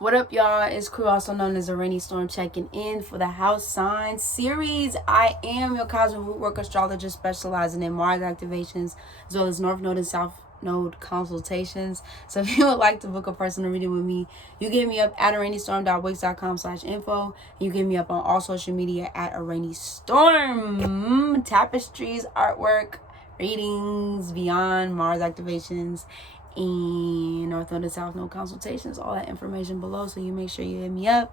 What up, y'all? It's Crew, also known as Araneae Storm, checking in for the House Sign series. I am your Cosmic Rootwork astrologist specializing in Mars activations as well as North Node and South Node consultations. So if you would like to book a personal reading with me, you get me up at araneastorm.wix.com/info. You get me up on all social media at Araneae Storm. Tapestries, artwork, readings, beyond Mars activations, and North Node and South Node consultations, all that information below, so you make sure you hit me up.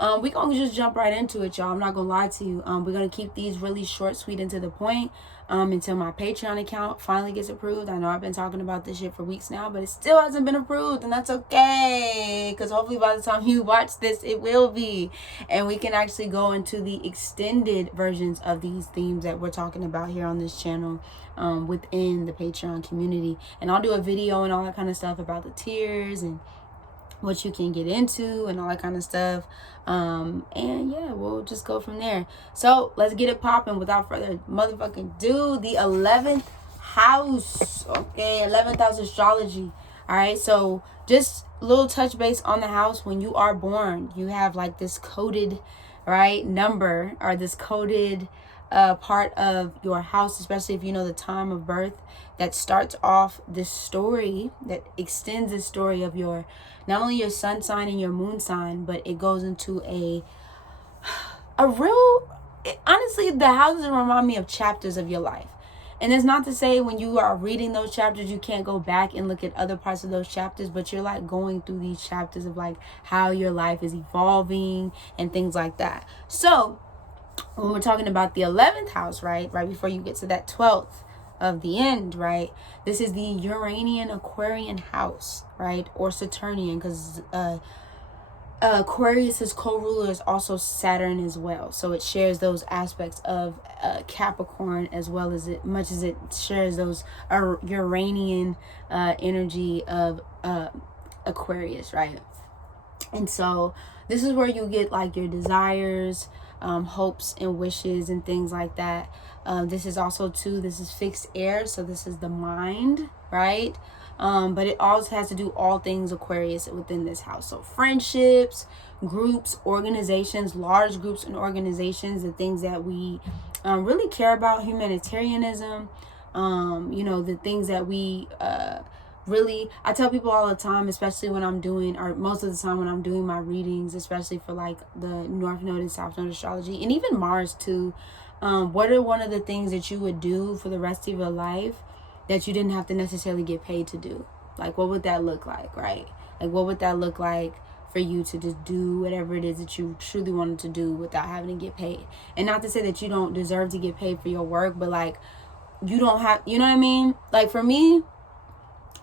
We're gonna just jump right into it, y'all. I'm not gonna lie to you. We're gonna keep these really short, sweet, and to the point until my Patreon account finally gets approved. I know I've been talking about this shit for weeks now, but it still hasn't been approved, and that's okay, because hopefully by the time you watch this, it will be, and we can actually go into the extended versions of these themes that we're talking about here on this channel within the Patreon community. And I'll do a video and all that kind of stuff about the tiers and what you can get into and all that kind of stuff. And yeah, we'll just go from there. So let's get it popping without further motherfucking ado. The 11th house. Okay, 11th house astrology. All right, so just a little touch base on the house. When you are born, you have like this coded, right, number, or this coded part of your house, especially if you know the time of birth, that starts off this story, that extends the story of your, not only your sun sign and your moon sign, but it goes into a real, honestly, the houses remind me of chapters of your life. And it's not to say when you are reading those chapters, you can't go back and look at other parts of those chapters, but you're like going through these chapters of like how your life is evolving and things like that. So when we're talking about the 11th house, right before you get to that 12th of the end, right, this is the Uranian Aquarian house, right, or Saturnian, because Aquarius's co-ruler is also Saturn as well, so it shares those aspects of Capricorn, as well as it much as it shares those Uranian energy of Aquarius, right? And so this is where you get like your desires, hopes and wishes and things like that. This is also too, this is fixed air, so this is the mind, right? But it also has to do all things Aquarius within this house. So friendships, groups, organizations, large groups and organizations, the things that we really care about, humanitarianism, you know, the things that we really, I tell people all the time, especially when I'm doing, or most of the time when I'm doing my readings, especially for like the North Node and South Node astrology, and even Mars too, what are one of the things that you would do for the rest of your life that you didn't have to necessarily get paid to do? Like, what would that look like, right? Like, what would that look like for you to just do whatever it is that you truly wanted to do without having to get paid? And not to say that you don't deserve to get paid for your work, but like, you don't have, you know what I mean? Like, for me,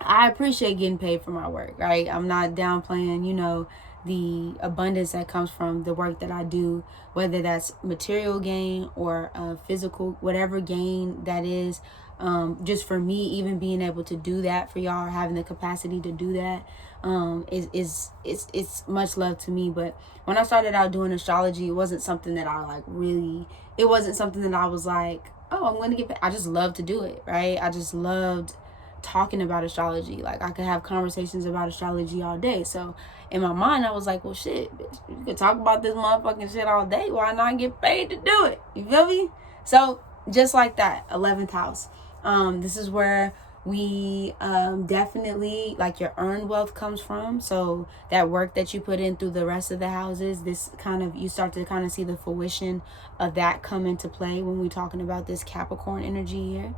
I appreciate getting paid for my work, right? I'm not downplaying, you know, the abundance that comes from the work that I do, whether that's material gain or physical, whatever gain that is. Just for me, even being able to do that for y'all, or having the capacity to do that, it's much love to me. But when I started out doing astrology, it wasn't something that I like really, it wasn't something that I was like, oh, I'm going to get paid. I just loved to do it, right? I just loved talking about astrology. Like, I could have conversations about astrology all day. So in my mind, I was like, well, shit, bitch, you could talk about this motherfucking shit all day. Why not get paid to do it? You feel me? So just like that, 11th house. This is where we definitely, like, your earned wealth comes from. So that work that you put in through the rest of the houses, this kind of, you start to kind of see the fruition of that come into play when we're talking about this Capricorn energy here.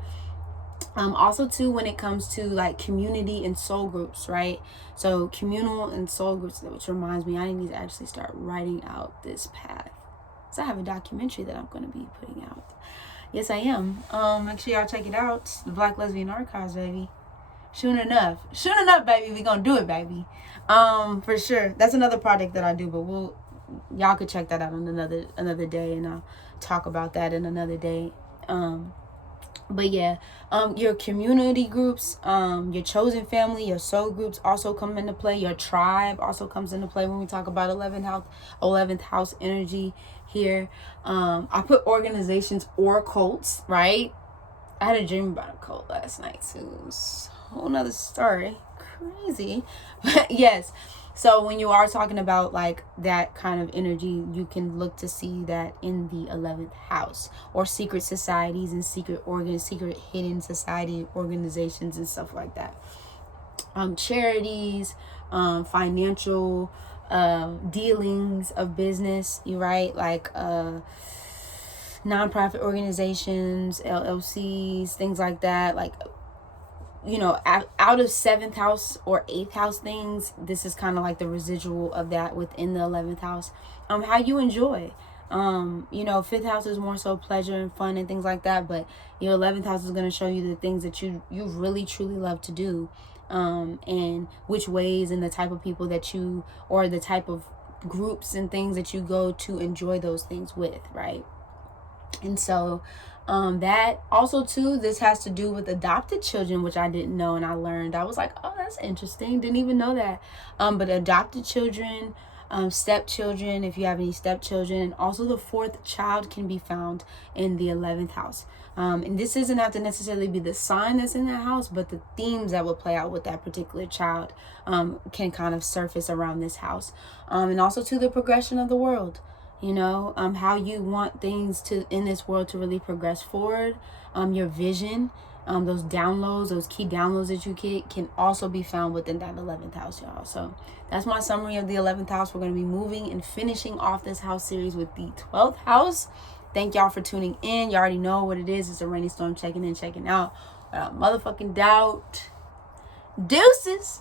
Also too, when it comes to like community and soul groups, right? So communal and soul groups, which reminds me, I need to actually start writing out this path. So I have a documentary that I'm going to be putting out. Yes, I am. Make sure y'all check it out. The Black Lesbian Archives, baby. Soon enough, baby. We gonna do it, baby. For sure. That's another project that I do, but y'all could check that out on another day, and I'll talk about that in another day. But yeah, your community groups, your chosen family, your soul groups also come into play. Your tribe also comes into play when we talk about 11th house energy here. I put organizations or cults, right? I had a dream about a cult last night too. It was a whole nother story. Crazy. But yes, So when you are talking about like that kind of energy, you can look to see that in the 11th house, or secret societies and secret hidden society organizations and stuff like that. Charities, financial dealings of business, right? Like nonprofit organizations, LLCs, things like that. Like, you know, out of 7th house or 8th house things, this is kind of like the residual of that within the 11th house. How you enjoy. You know, 5th house is more so pleasure and fun and things like that, but your 11th house is going to show you the things that you really truly love to do, and which ways and the type of people that you, or the type of groups and things that you go to enjoy those things with, right? And so that also too, this has to do with adopted children, which I didn't know, and I learned. I was like, oh, that's interesting, didn't even know that. But adopted children, stepchildren, if you have any stepchildren, and also the 4th child can be found in the 11th house. And this doesn't have to necessarily be the sign that's in that house, but the themes that will play out with that particular child can kind of surface around this house. And also to the progression of the world. You know, how you want things to in this world to really progress forward. Your vision, those downloads, those key downloads that you get can also be found within that 11th house, y'all. So that's my summary of the 11th house. We're going to be moving and finishing off this house series with the 12th house. Thank y'all for tuning in. You already know what it is. It's a rainy storm checking in, checking out. Without motherfucking doubt. Deuces.